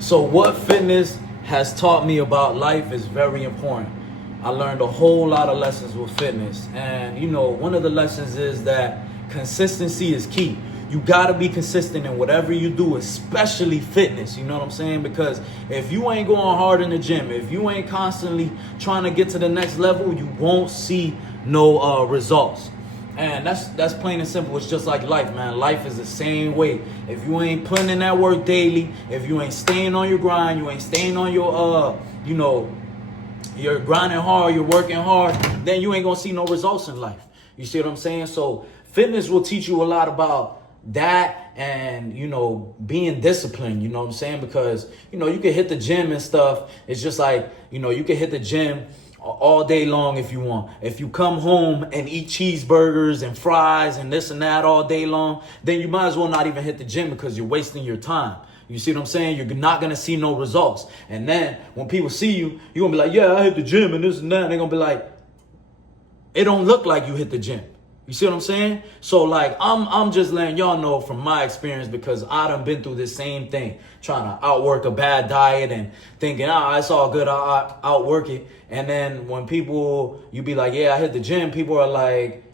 So what fitness has taught me about life is very important. I learned a whole lot of lessons with fitness. And one of the lessons is that consistency is key. You gotta be consistent in whatever you do, especially fitness. You know what I'm saying? Because if you ain't going hard in the gym, if you ain't constantly trying to get to the next level, you won't see no results. And that's plain and simple. It's just like life, man. Life is the same way. If you ain't putting in that work daily, if you ain't staying on your grind, you ain't staying on your you're grinding hard, you're working hard, then you ain't gonna see no results in life. You see what I'm saying? So fitness will teach you a lot about that and being disciplined, you know what I'm saying? Because you can hit the gym and stuff. It's just like you can hit the gym all day long if you want. If you come home and eat cheeseburgers and fries and this and that all day long, then you might as well not even hit the gym because you're wasting your time. You see what I'm saying? You're not going to see no results. And then when people see you, you're going to be like, yeah, I hit the gym and this and that. And they're going to be like, it don't look like you hit the gym. You see what I'm saying? So like, I'm just letting y'all know from my experience, because I done been through this same thing, trying to outwork a bad diet and thinking, it's all good, I'll outwork it. And then when you be like, yeah, I hit the gym, people are like,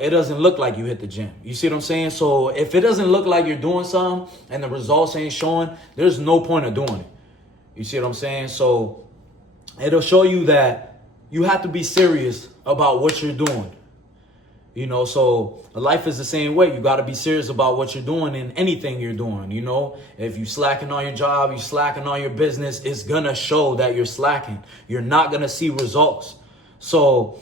it doesn't look like you hit the gym. You see what I'm saying? So if it doesn't look like you're doing something and the results ain't showing, there's no point of doing it. You see what I'm saying? So it'll show you that you have to be serious about what you're doing. So life is the same way. You got to be serious about what you're doing in anything you're doing. If you slacking on your job, you slacking on your business, it's going to show that you're slacking. You're not going to see results. So,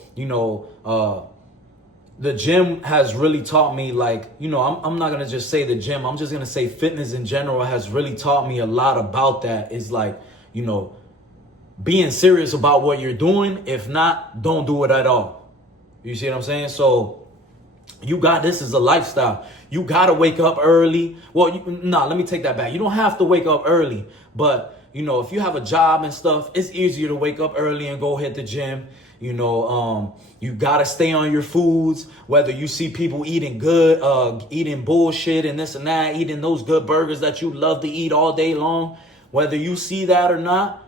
the gym has really taught me, like, I'm not going to just say the gym. I'm just going to say fitness in general has really taught me a lot about that. It's like, being serious about what you're doing. If not, don't do it at all. You see what I'm saying? So this is a lifestyle. You got to wake up early. Well, let me take that back. You don't have to wake up early, but if you have a job and stuff, it's easier to wake up early and go hit the gym. You got to stay on your foods, whether you see people eating good, eating bullshit and this and that, eating those good burgers that you love to eat all day long, whether you see that or not,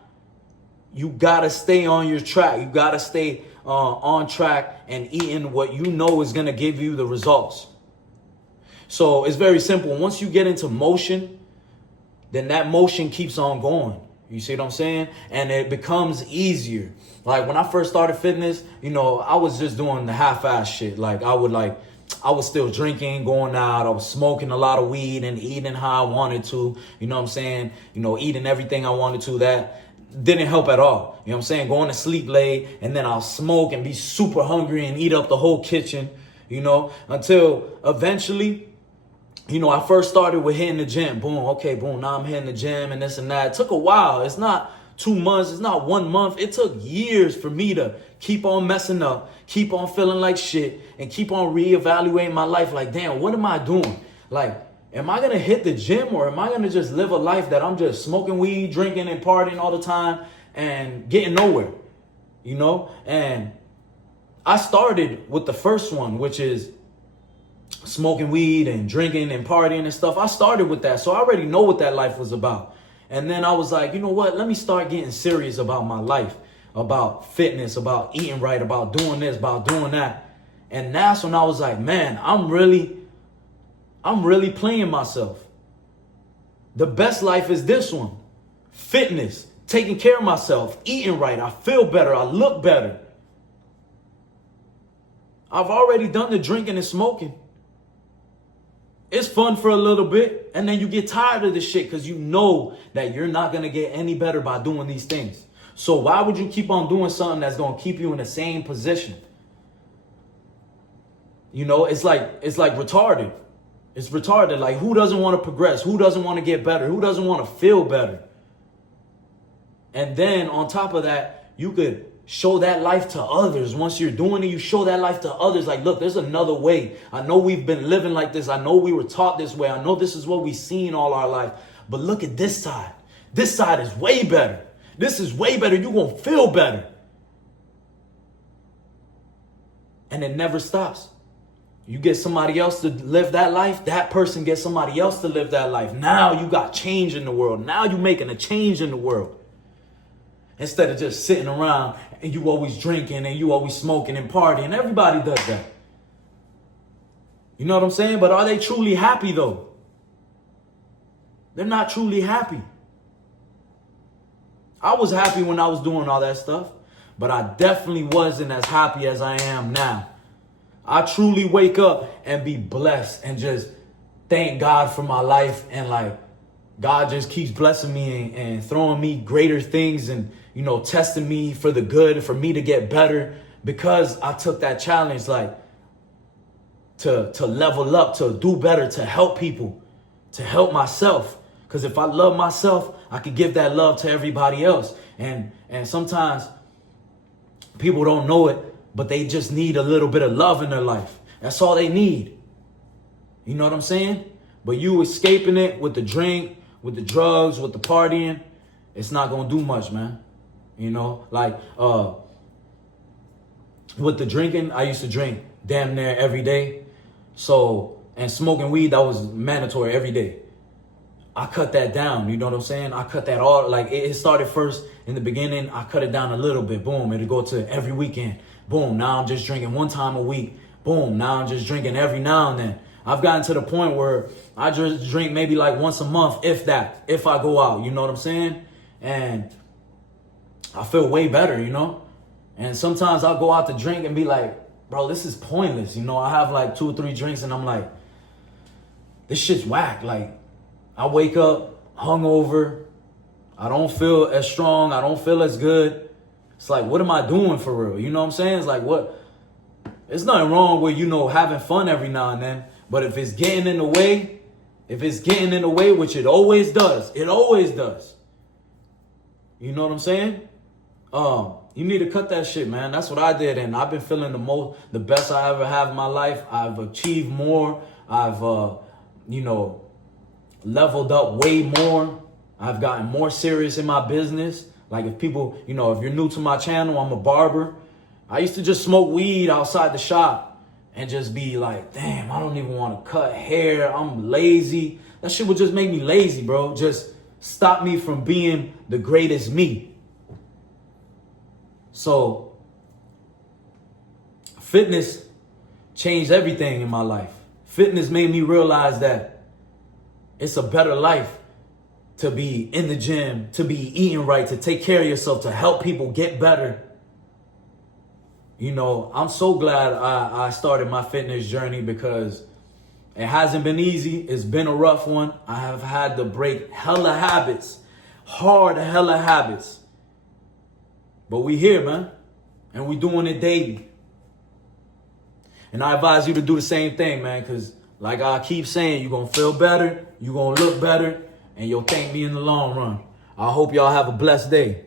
you got to stay on your track. You got to stay on track and eating what you know is going to give you the results. So it's very simple. Once you get into motion, then that motion keeps on going. You see what I'm saying? And it becomes easier. Like when I first started fitness, I was just doing the half-ass shit. Like I was still drinking, going out. I was smoking a lot of weed and eating how I wanted to. You know what I'm saying? Eating everything I wanted to. That didn't help at all. You know what I'm saying? Going to sleep late, and then I'll smoke and be super hungry and eat up the whole kitchen, until eventually, I first started with hitting the gym. Boom, okay, boom, now I'm hitting the gym and this and that. It took a while. It's not 2 months. It's not 1 month. It took years for me to keep on messing up, keep on feeling like shit, and keep on reevaluating my life. Like, damn, what am I doing? Like, am I going to hit the gym, or am I going to just live a life that I'm just smoking weed, drinking and partying all the time and getting nowhere, And I started with the first one, which is smoking weed and drinking and partying and stuff. I started with that. So I already know what that life was about. And then I was like, you know what? Let me start getting serious about my life, about fitness, about eating right, about doing this, about doing that. And that's when I was like, man, I'm really playing myself. The best life is this one. Fitness, taking care of myself, eating right. I feel better. I look better. I've already done the drinking and smoking. It's fun for a little bit, and then you get tired of this shit because you know that you're not going to get any better by doing these things. So why would you keep on doing something that's going to keep you in the same position? It's like retarded. It's retarded. Like, who doesn't want to progress? Who doesn't want to get better? Who doesn't want to feel better? And then on top of that, you could show that life to others. Once you're doing it, you show that life to others. Like, look, there's another way. I know we've been living like this. I know we were taught this way. I know this is what we've seen all our life. But look at this side. This side is way better. This is way better. You're going to feel better. And it never stops. You get somebody else to live that life, that person gets somebody else to live that life. Now you got change in the world. Now you making a change in the world. Instead of just sitting around and you always drinking and you always smoking and partying. Everybody does that. You know what I'm saying? But are they truly happy though? They're not truly happy. I was happy when I was doing all that stuff, but I definitely wasn't as happy as I am now. I truly wake up and be blessed and just thank God for my life. And like, God just keeps blessing me and throwing me greater things and, you know, testing me for the good, for me to get better, because I took that challenge, like to level up, to do better, to help people, to help myself. Because if I love myself, I could give that love to everybody else. And sometimes people don't know it, but they just need a little bit of love in their life. That's all they need. You know what I'm saying? But you escaping it with the drink, with the drugs, with the partying, it's not going to do much, man. You know, like with the drinking, I used to drink damn near every day. So, and smoking weed, that was mandatory every day. I cut that down, you know what I'm saying? I cut that all, like it started first in the beginning. I cut it down a little bit. Boom, it'll go to every weekend. Boom, now I'm just drinking one time a week. Boom, now I'm just drinking every now and then. I've gotten to the point where I just drink maybe like once a month, if that, if I go out, you know what I'm saying? And I feel way better, you know? And sometimes I'll go out to drink and be like, bro, this is pointless. You know, I have like 2 or 3 drinks and I'm like, this shit's whack. Like, I wake up hungover. I don't feel as strong. I don't feel as good. It's like, what am I doing for real? You know what I'm saying? It's like, what? There's nothing wrong with, you know, having fun every now and then. But if it's getting in the way, which it always does, you know what I'm saying? You need to cut that shit, man. That's what I did. And I've been feeling the best I ever have in my life. I've achieved more. I've, you know, leveled up way more. I've gotten more serious in my business. Like if people, you know, if you're new to my channel, I'm a barber. I used to just smoke weed outside the shop and just be like, damn, I don't even want to cut hair. I'm lazy. That shit would just make me lazy, bro. Just stop me from being the greatest me. So fitness changed everything in my life. Fitness made me realize that it's a better life to be in the gym, to be eating right, to take care of yourself, to help people get better. You know, I'm so glad I started my fitness journey because it hasn't been easy. It's been a rough one. I have had to break hella habits, hard hella habits. But we here, man, and we doing it daily. And I advise you to do the same thing, man, because like I keep saying, you're going to feel better, you're going to look better, and you'll thank me in the long run. I hope y'all have a blessed day.